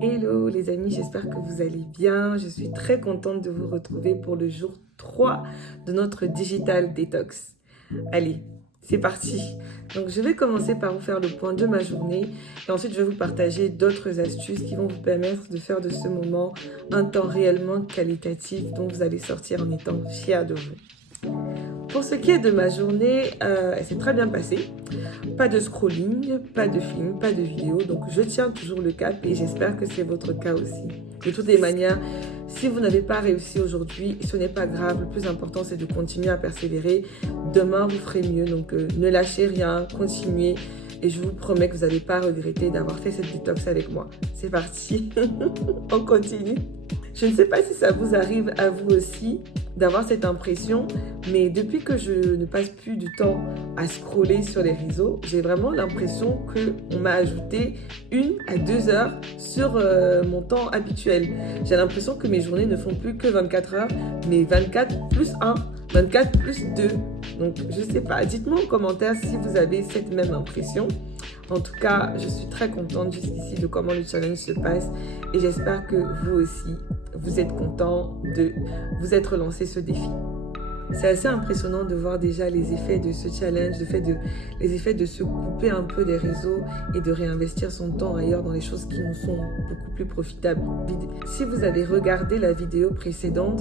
Hello les amis, j'espère que vous allez bien. Je suis très contente de vous retrouver pour le jour 3 de notre Digital Detox. Allez, c'est parti. Donc je vais commencer par vous faire le point de ma journée et ensuite je vais vous partager d'autres astuces qui vont vous permettre de faire de ce moment un temps réellement qualitatif dont vous allez sortir en étant fiers de vous. Pour ce qui est de ma journée, elle s'est très bien passée. Pas de scrolling, pas de film, pas de vidéo. Donc, je tiens toujours le cap et j'espère que c'est votre cas aussi. De toutes les manières, si vous n'avez pas réussi aujourd'hui, ce n'est pas grave. Le plus important, c'est de continuer à persévérer. Demain, vous ferez mieux. Donc, ne lâchez rien, continuez. Et je vous promets que vous n'allez pas regretter d'avoir fait cette détox avec moi. C'est parti. On continue. Je ne sais pas si ça vous arrive à vous aussi d'avoir cette impression, mais depuis que je ne passe plus du temps à scroller sur les réseaux, j'ai vraiment l'impression qu'on m'a ajouté 1 à 2 heures sur mon temps habituel. J'ai l'impression que mes journées ne font plus que 24 heures, mais 24 plus 1, 24 plus 2. Donc, je ne sais pas. Dites-moi en commentaire si vous avez cette même impression. En tout cas, je suis très contente jusqu'ici de comment le challenge se passe et j'espère que vous aussi, vous êtes content de vous être lancé ce défi. C'est assez impressionnant de voir déjà les effets de ce challenge, les effets de se couper un peu des réseaux et de réinvestir son temps ailleurs dans les choses qui nous sont beaucoup plus profitables. Si vous avez regardé la vidéo précédente,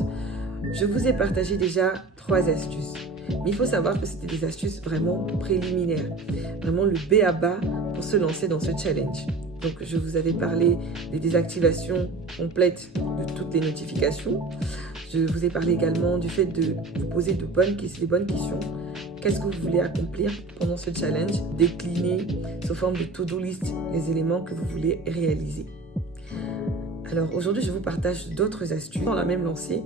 je vous ai partagé déjà 3 astuces. Mais il faut savoir que c'était des astuces vraiment préliminaires, vraiment le b.a.-ba pour se lancer dans ce challenge. Donc, je vous avais parlé des désactivations complètes de toutes les notifications. Je vous ai parlé également du fait de vous poser des bonnes questions. Qu'est-ce que vous voulez accomplir pendant ce challenge? Décliner sous forme de to-do list les éléments que vous voulez réaliser. Alors, aujourd'hui, je vous partage d'autres astuces dans la même lancée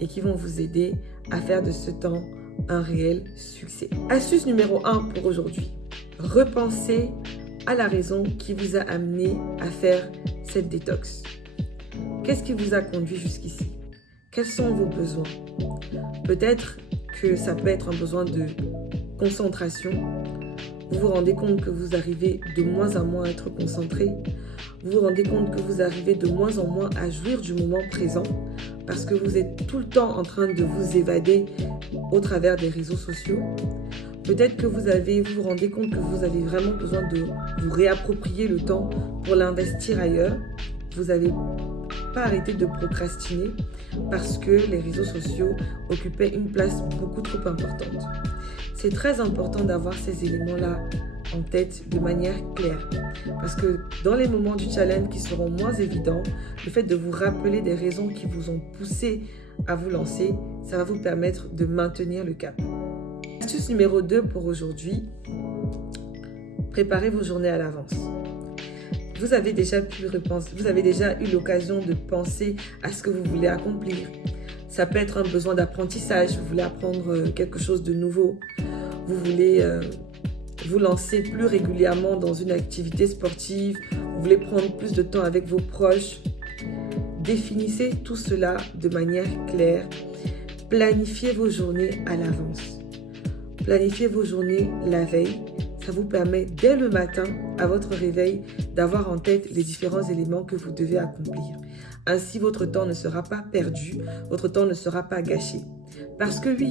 et qui vont vous aider à faire de ce temps un réel succès. Astuce numéro 1 pour aujourd'hui. Repensez à la raison qui vous a amené à faire cette détox. Qu'est-ce qui vous a conduit jusqu'ici? Quels sont vos besoins? Peut-être que ça peut être un besoin de concentration. Vous vous rendez compte que vous arrivez de moins en moins à être concentré. Vous vous rendez compte que vous arrivez de moins en moins à jouir du moment présent parce que vous êtes tout le temps en train de vous évader au travers des réseaux sociaux. Peut-être que vous vous rendez compte que vous avez vraiment besoin de vous réapproprier le temps pour l'investir ailleurs. Vous n'avez pas arrêté de procrastiner parce que les réseaux sociaux occupaient une place beaucoup trop importante. C'est très important d'avoir ces éléments-là en tête de manière claire. Parce que dans les moments du challenge qui seront moins évidents, le fait de vous rappeler des raisons qui vous ont poussé à vous lancer, ça va vous permettre de maintenir le cap. Astuce numéro 2 pour aujourd'hui, préparez vos journées à l'avance. Vous avez déjà eu l'occasion de penser à ce que vous voulez accomplir. Ça peut être un besoin d'apprentissage, vous voulez apprendre quelque chose de nouveau, vous voulez vous lancer plus régulièrement dans une activité sportive, vous voulez prendre plus de temps avec vos proches. Définissez tout cela de manière claire. Planifiez vos journées à l'avance. Planifiez vos journées la veille. Ça vous permet dès le matin, à votre réveil, d'avoir en tête les différents éléments que vous devez accomplir. Ainsi, votre temps ne sera pas perdu, votre temps ne sera pas gâché. Parce que oui,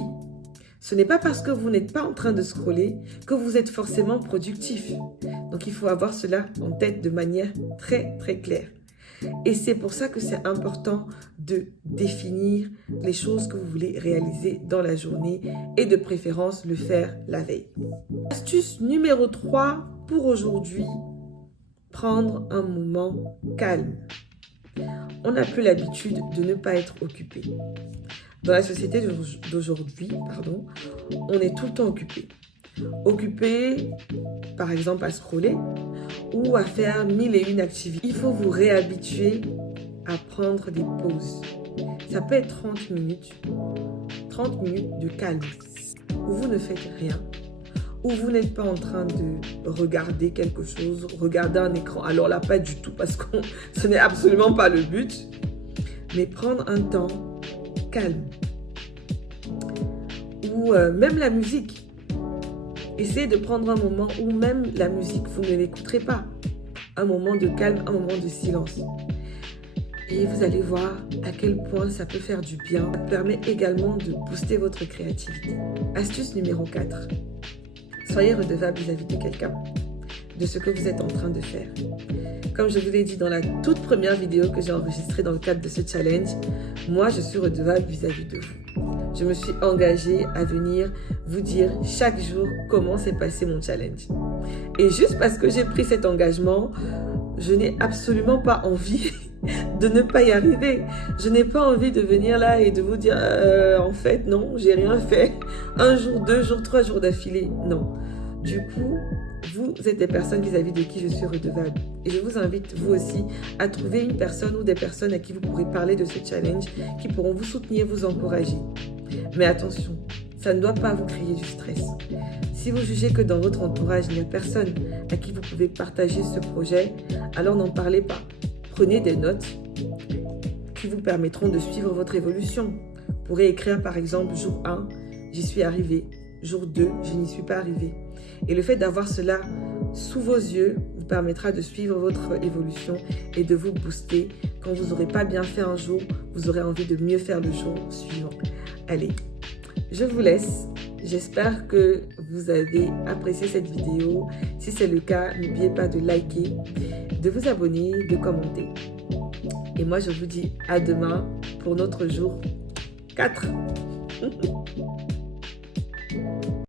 ce n'est pas parce que vous n'êtes pas en train de scroller que vous êtes forcément productif. Donc, il faut avoir cela en tête de manière très, très claire. Et c'est pour ça que c'est important de définir les choses que vous voulez réaliser dans la journée et de préférence le faire la veille. Astuce numéro 3 pour aujourd'hui, prendre un moment calme. On n'a plus l'habitude de ne pas être occupé. Dans la société d'aujourd'hui, on est tout le temps occupé. Occupé, par exemple, à scroller ou à faire 1001 activités. Il faut vous réhabituer à prendre des pauses. Ça peut être 30 minutes de calme, où vous ne faites rien, où vous n'êtes pas en train de regarder quelque chose, regarder un écran. Alors là, pas du tout, parce que ce n'est absolument pas le but. Mais prendre un temps calme. Ou même la musique. Essayez de prendre un moment où même la musique, vous ne l'écouterez pas. Un moment de calme, un moment de silence. Et vous allez voir à quel point ça peut faire du bien. Ça permet également de booster votre créativité. Astuce numéro 4. Soyez redevable vis-à-vis de quelqu'un, de ce que vous êtes en train de faire. Comme je vous l'ai dit dans la toute première vidéo que j'ai enregistrée dans le cadre de ce challenge, moi je suis redevable vis-à-vis de vous. Je me suis engagée à venir vous dire chaque jour comment s'est passé mon challenge. Et juste parce que j'ai pris cet engagement, je n'ai absolument pas envie de ne pas y arriver. Je n'ai pas envie de venir là et de vous dire en fait non, j'ai rien fait. 1 jour, 2 jours, 3 jours d'affilée. Non. Du coup, vous êtes des personnes vis-à-vis de qui je suis redevable. Et je vous invite, vous aussi, à trouver une personne ou des personnes à qui vous pourrez parler de ce challenge, qui pourront vous soutenir, vous encourager. Mais attention, ça ne doit pas vous créer du stress. Si vous jugez que dans votre entourage, il n'y a personne à qui vous pouvez partager ce projet, alors n'en parlez pas. Prenez des notes qui vous permettront de suivre votre évolution. Vous pourrez écrire par exemple jour 1, j'y suis arrivé. Jour 2, je n'y suis pas arrivé. Et le fait d'avoir cela sous vos yeux vous permettra de suivre votre évolution et de vous booster. Quand vous n'aurez pas bien fait un jour, vous aurez envie de mieux faire le jour suivant. Allez, je vous laisse. J'espère que vous avez apprécié cette vidéo. Si c'est le cas, n'oubliez pas de liker, de vous abonner, de commenter. Et moi, je vous dis à demain pour notre jour 4.